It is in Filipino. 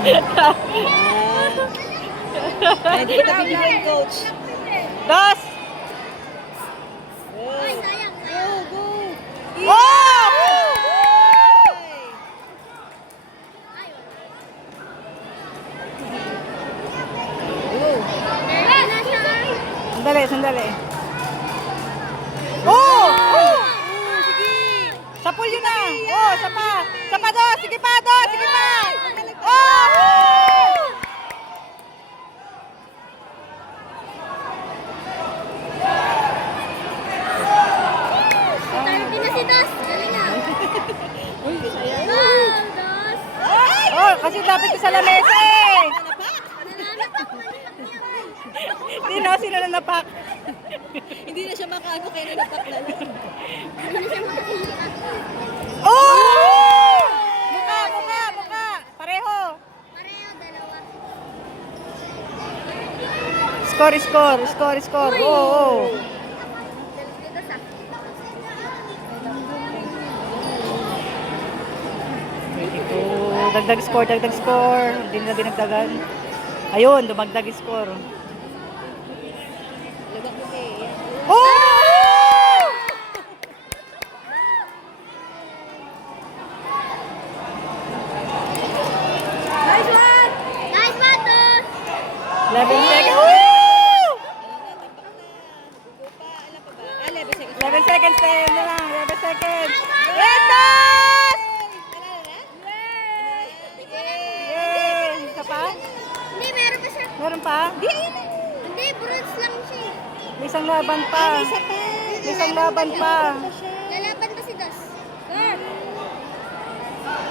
Hindi ka bilhin, coach. Dos! Ay, sayang. Go, go. Oh! Sandali, sandali. Oh! Oh! Sige. Sapul yun na! Oh, sapa! Sapa dos! Sige pa, dos! Sige pa! Oh! Tayo din na si Dos. Galing ah. Uy, sayang. Go, Dos. Oh, kasi dapat ko sa lamesa eh! Nananapak man niya. Hindi na, sino na napak? Hindi na siya makaano kaya nanapak na lang. Hindi na siya makakita. Oh! Mukha, mukha, mukha! Pareho! Pareho, dalawa. Score, score, score, score. Oh, oh. Dos ah. Dagdag score, dagdag score. Hindi na dinagdagan. Ayun, dumagdag score. Lagak mo kay. Oh! Nice one! Nice one, Dos. 11 seconds. Woo! Go pa. Alam pa ba? 11 seconds. 11 seconds tayo na lang. 11 seconds. Yes! Yay! Isa pa? Hindi, meron pa siya. Meron pa? Hindi, bronze lang siya. May isang laban pa. Isa pa. May isang laban pa.